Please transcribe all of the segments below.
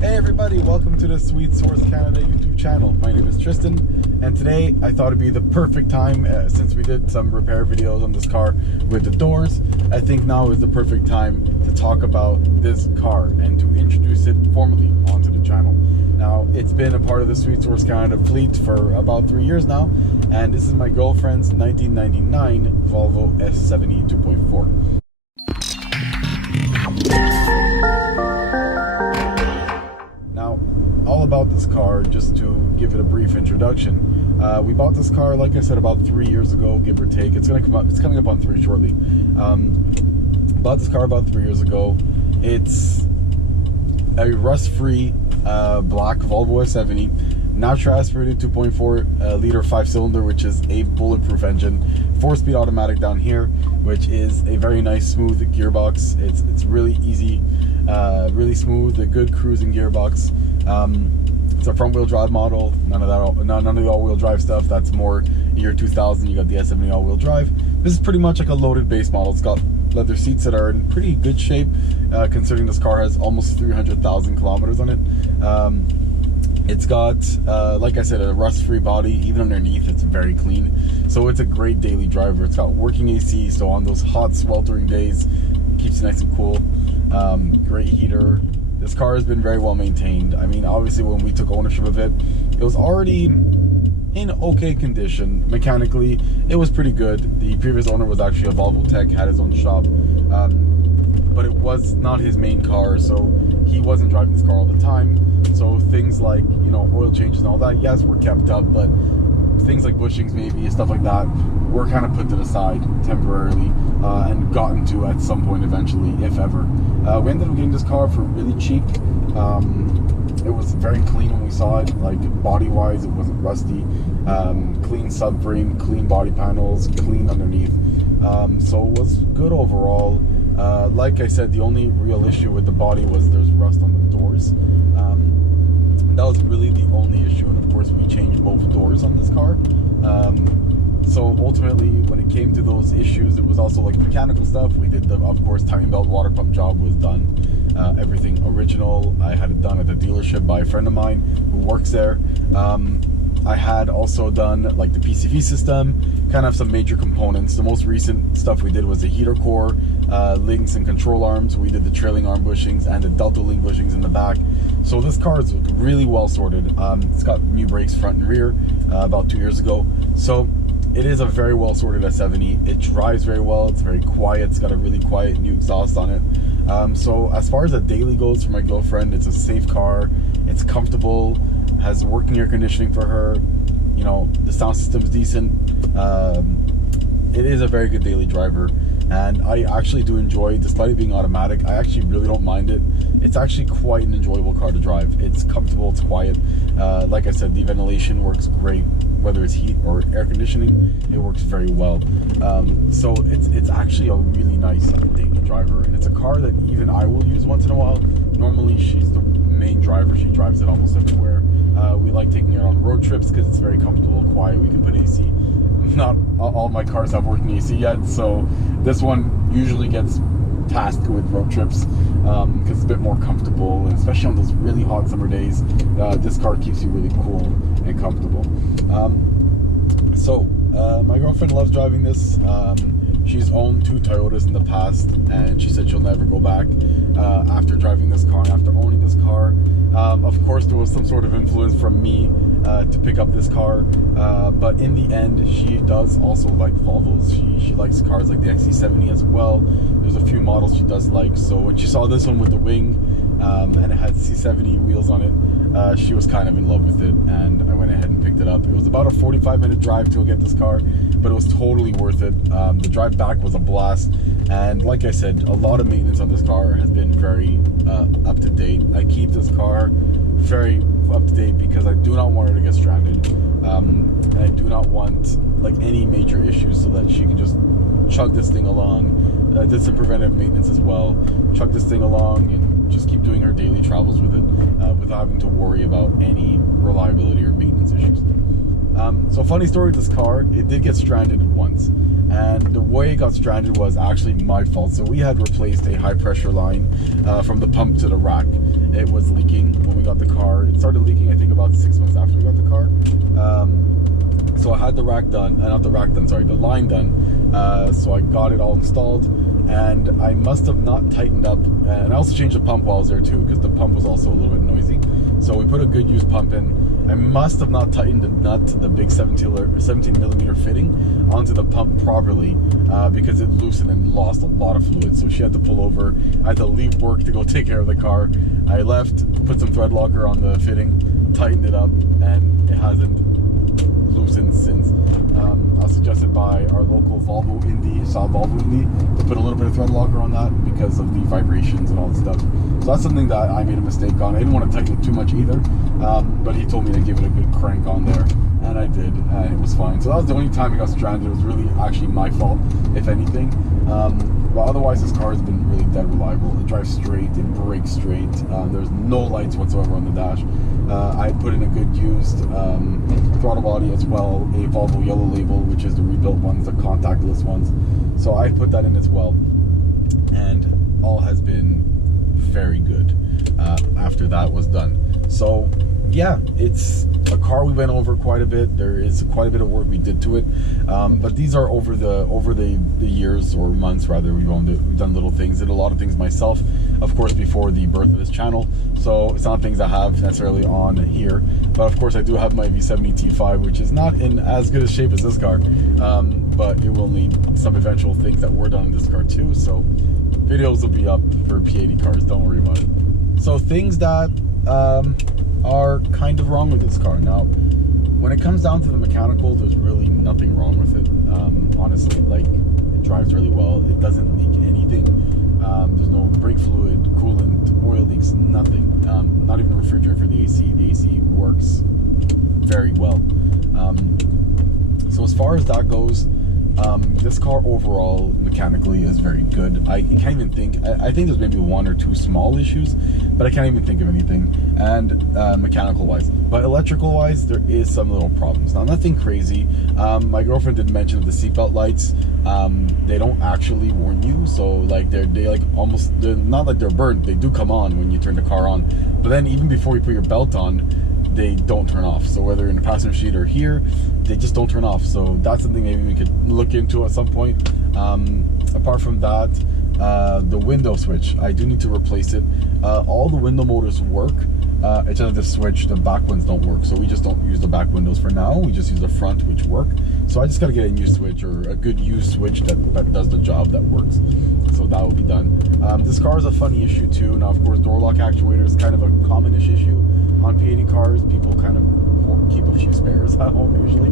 Hey everybody, welcome to the Sweet Source Canada YouTube channel. My name is Tristan, and today I thought it'd be the perfect time, since we did some repair videos on this car with the doors, I think now is the perfect time to talk about this car and to introduce it formally onto the channel. Now, it's been a part of the Sweet Source Canada fleet for about 3 years now, and this is my girlfriend's 1999 Volvo S70 2.4. All about this car, just to give it a brief introduction. We bought this car, like I said, about 3 years ago, give or take. It's coming up on 3 shortly. Bought this car about 3 years ago. It's a rust-free black Volvo S70, naturally aspirated 2.4 liter 5-cylinder, which is a bulletproof engine. 4-speed automatic down here, which is a very nice, smooth gearbox. It's really easy, really smooth, a good cruising gearbox. It's a front-wheel drive model. None of the all-wheel drive stuff. That's more year 2000. You got the S70 all-wheel drive. This is pretty much like a loaded base model. It's got leather seats that are in pretty good shape, considering this car has almost 300,000 kilometers on it. It's got, like I said, a rust-free body. Even underneath, it's very clean. So it's a great daily driver. It's got working AC, so on those hot, sweltering days, it keeps it nice and cool. Great heater. This car has been very well maintained. I mean, obviously, when we took ownership of it, it was already in okay condition. Mechanically, it was pretty good. The previous owner was actually a Volvo tech, had his own shop, but it was not his main car, so he wasn't driving this car all the time. So things like, you know, oil changes and all that, yes, were kept up, but things like bushings, maybe, stuff like that, were kind of put to the side temporarily, and gotten to at some point eventually, if ever. We ended up getting this car for really cheap. It was very clean when we saw it, like body-wise, it wasn't rusty. Clean subframe, clean body panels, clean underneath. So it was good overall. Like I said, the only real issue with the body was there's rust on the doors. That was really the only issue, and of course we changed both doors on this car. So ultimately, when it came to those issues, it was also like mechanical stuff. We did the, of course, timing belt water pump job was done. Everything original. I had it done at the dealership by a friend of mine who works there. I had also done like the PCV system, kind of some major components. The most recent stuff we did was the heater core, links and control arms. We did the trailing arm bushings and the Delta link bushings in the back. So this car is really well sorted. It's got new brakes front and rear about 2 years ago. So it is a very well sorted S70. It drives very well. It's very quiet. It's got a really quiet new exhaust on it. So as far as the daily goes for my girlfriend, it's a safe car. It's comfortable. Has working air conditioning for her. You know, the sound system is decent. It is a very good daily driver, and I actually do enjoy, despite it being automatic, I actually really don't mind it. It's actually quite an enjoyable car to drive. It's comfortable, it's quiet. Like I said, the ventilation works great, whether it's heat or air conditioning, it works very well. So it's actually a really nice daily driver, and it's a car that even I will use once in a while. Normally she's the main driver, she drives it almost everywhere. We like taking it on road trips because it's very comfortable, quiet, we can put AC. Not all my cars have working AC yet, so this one usually gets tasked with road trips because it's a bit more comfortable, and especially on those really hot summer days, this car keeps you really cool and comfortable. My girlfriend loves driving this. She's owned 2 Toyotas in the past, and she said she'll never go back after driving this car and after owning this car. Of course, there was some sort of influence from me to pick up this car, but in the end, she does also like Volvos. She likes cars like the XC70 as well. There's a few models she does like, so when she saw this one with the wing, and it had C70 wheels on it, she was kind of in love with it, and I went ahead and picked it up. It was about a 45-minute drive to go get this car, but it was totally worth it. The drive back was a blast, and like I said, a lot of maintenance on this car has been very up to date. I keep this car very up to date because I do not want her to get stranded, and I do not want like any major issues, so that she can just chug this thing along. Did some preventive maintenance as well, chug this thing along and just keep doing her daily travels with it without having to worry about any reliability or maintenance issues. So funny story with this car, it did get stranded once, and the way it got stranded was actually my fault. So we had replaced a high pressure line from the pump to the rack. It was leaking when the car. It started leaking, I think, about 6 months after we got the car. So I had the rack done, not the rack done, sorry, the line done. So I got it all installed, and I must have not tightened up. And I also changed the pump while I was there too, because the pump was also a little bit noisy. So we put a good used pump in. I must have not tightened the nut, the big 17 millimeter fitting, onto the pump properly, because it loosened and lost a lot of fluid. So she had to pull over. I had to leave work to go take care of the car. I left, put some thread locker on the fitting, tightened it up, and it hasn't loosened since. I was suggested by our local Volvo Indy, to put a little bit of thread locker on that because of the vibrations and all the stuff. So that's something that I made a mistake on. I didn't want to tighten it too much either, but he told me to give it a good crank on there, and I did, and it was fine. So that was the only time it got stranded. It was really actually my fault, if anything. But otherwise, this car has been really dead reliable. It drives straight, it brakes straight. There's no lights whatsoever on the dash. I put in a good used throttle body as well, a Volvo yellow label, which is the rebuilt ones, the contactless ones. So I put that in as well, and all has been very good after that was done. So yeah, it's a car we went over quite a bit. There is quite a bit of work we did to it, but these are over the years, or months rather. We've done little things, did a lot of things myself, of course, before the birth of this channel. So it's not things I have necessarily on here, but of course I do have my V70 T5, which is not in as good a shape as this car, but it will need some eventual things that were done in this car too. So videos will be up for P80 cars, don't worry about it. So things that are kind of wrong with this car. Now, when it comes down to the mechanical, there's really nothing wrong with it. Honestly, like, it drives really well. It doesn't leak anything. There's no brake fluid, coolant, oil leaks, nothing. Not even a refrigerant for the AC. The AC works very well. So as far as that goes, this car overall mechanically is very good. I can't even think, I think there's maybe one or two small issues, but I can't even think of anything, and mechanical wise. But electrical wise, there is some little problems. Now, nothing crazy. My girlfriend did mention that the seatbelt lights, they don't actually warn you. So like they're not like they're burnt, they do come on when you turn the car on, but then even before you put your belt on, they don't turn off. So whether in the passenger seat or here, they just don't turn off. So that's something maybe we could look into at some point. Apart from that, the window switch, I do need to replace it. All the window motors work. It's just the switch, the back ones don't work. So we just don't use the back windows for now. We just use the front, which work. So I just got to get a new switch, or a good used switch that does the job, that works. So that will be done. This car is a funny issue too. Now, of course, door lock actuator is kind of a commonish issue on P80 cars. People kind of keep a few spares at home usually,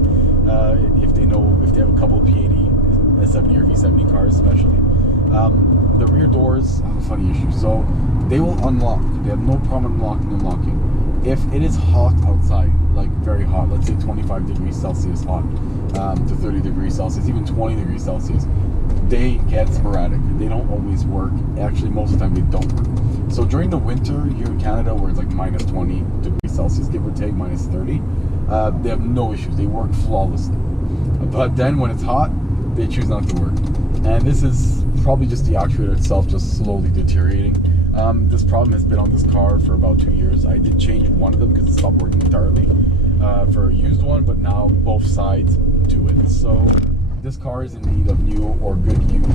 if they have a couple of P80, S70 or V70 cars especially. The rear doors have a funny issue. So they will unlock. They have no problem unlocking and locking. If it is hot outside, like very hot, let's say 25 degrees Celsius hot, to 30 degrees Celsius, even 20 degrees Celsius, they get sporadic. They don't always work. Actually, most of the time they don't work. So during the winter here in Canada, where it's like minus 20 degrees Celsius, give or take, minus 30, they have no issues. They work flawlessly. But then when it's hot, they choose not to work. And this is probably just the actuator itself just slowly deteriorating. This problem has been on this car for about 2 years. I did change one of them because it stopped working entirely for a used one, but now both sides do it. So this car is in need of new or good used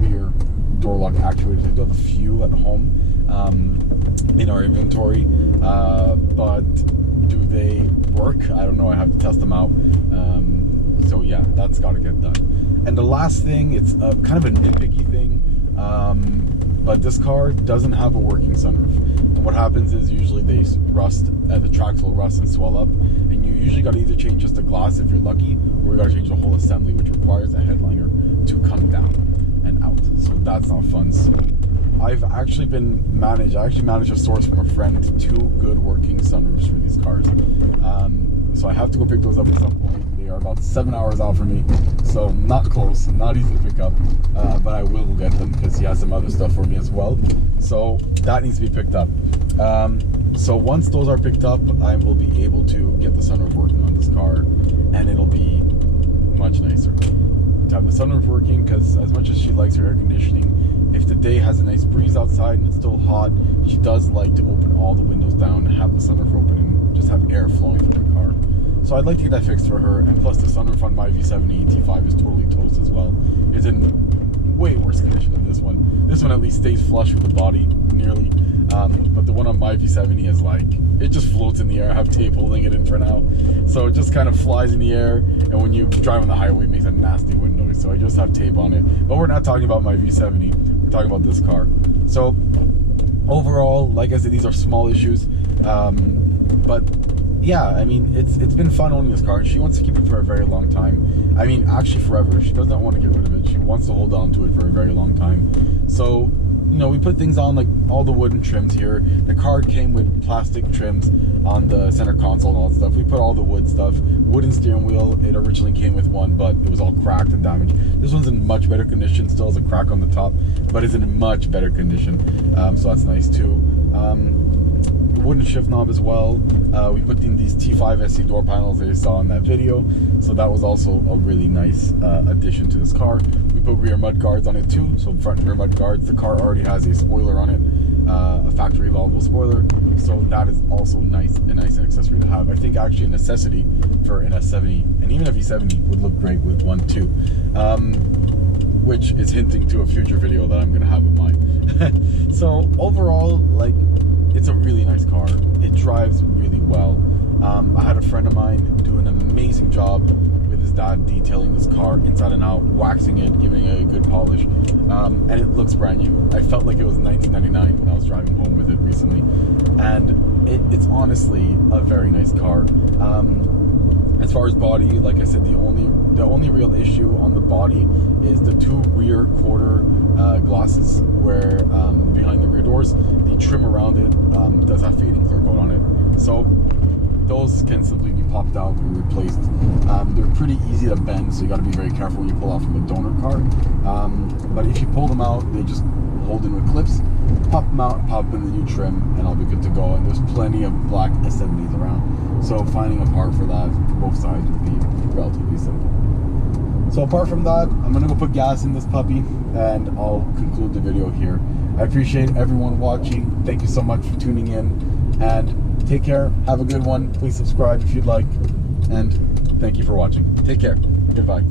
rear door lock actuators. I do have a few at home in our inventory, but do they work? I don't know. I have to test them out. So yeah, that's got to get done. And the last thing, it's kind of a nitpicky thing, but this car doesn't have a working sunroof. And what happens is usually they rust, the tracks will rust and swell up, and you usually got to either change just the glass if you're lucky, or you got to change the whole assembly, which requires a headliner to come down and out. So that's not fun. So I actually managed to source from a friend 2 good working sunroofs for these cars. So I have to go pick those up at some point. They are about 7 hours out from me, so not close, not easy to pick up, but I will get them because he has some other stuff for me as well. So that needs to be picked up. So once those are picked up, I will be able to get the sunroof working on this car, and it'll be much nicer to have the sunroof working, because as much as she likes her air conditioning, if the day has a nice breeze outside and it's still hot, she does like to open all the windows down, have the sunroof open, and just have air flowing through the car. So I'd like to get that fixed for her. And plus the sunroof on my V70 T5 is totally toast as well. It's in way worse condition than this one. This one at least stays flush with the body, nearly. But the one on my V70 is like, it just floats in the air. I have tape holding it in for now. So it just kind of flies in the air, and when you drive on the highway, it makes a nasty wind noise. So I just have tape on it. But we're not talking about my V70. We're talking about this car. So overall, like I said, these are small issues. But yeah, I mean, it's been fun owning this car. She wants to keep it for a very long time. I mean, actually forever. She doesn't want to get rid of it. She wants to hold on to it for a very long time. So, you know, we put things on, like all the wooden trims here. The car came with plastic trims on the center console and all that stuff. We put all the wood stuff. Wooden steering wheel, it originally came with one, but it was all cracked and damaged. This one's in much better condition. Still has a crack on the top, but is in much better condition. So that's nice too. Wooden shift knob as well. We put in these T5 SC door panels that you saw in that video, so that was also a really nice addition to this car. We put rear mud guards on it too, so front and rear mud guards. The car already has a spoiler on it, a factory Volvo spoiler, so that is also nice, a nice accessory to have. I think actually a necessity for an S70, and even a V70 would look great with one too, which is hinting to a future video that I'm gonna have with mine. So overall, like, it's a really nice car. It drives really well. I had a friend of mine do an amazing job with his dad detailing this car inside and out, waxing it, giving it a good polish, and it looks brand new. I felt like it was 1999 when I was driving home with it recently, and it's honestly a very nice car. As far as body, like I said, the only real issue on the body is the two rear quarter glasses, where behind the rear doors, the trim around it does have fading clear coat on it. So those can simply be popped out and replaced. They're pretty easy to bend, so you got to be very careful when you pull out from a donor car. But if you pull them out, they just hold in with clips. Pop them out and pop in the new trim, and I'll be good to go. And there's plenty of black S70s around, so finding a part for that for both sides would be relatively simple. So apart from that, I'm gonna go put gas in this puppy, and I'll conclude the video here. I appreciate everyone watching. Thank you so much for tuning in, and take care. Have a good one. Please subscribe if you'd like, and thank you for watching. Take care. Goodbye.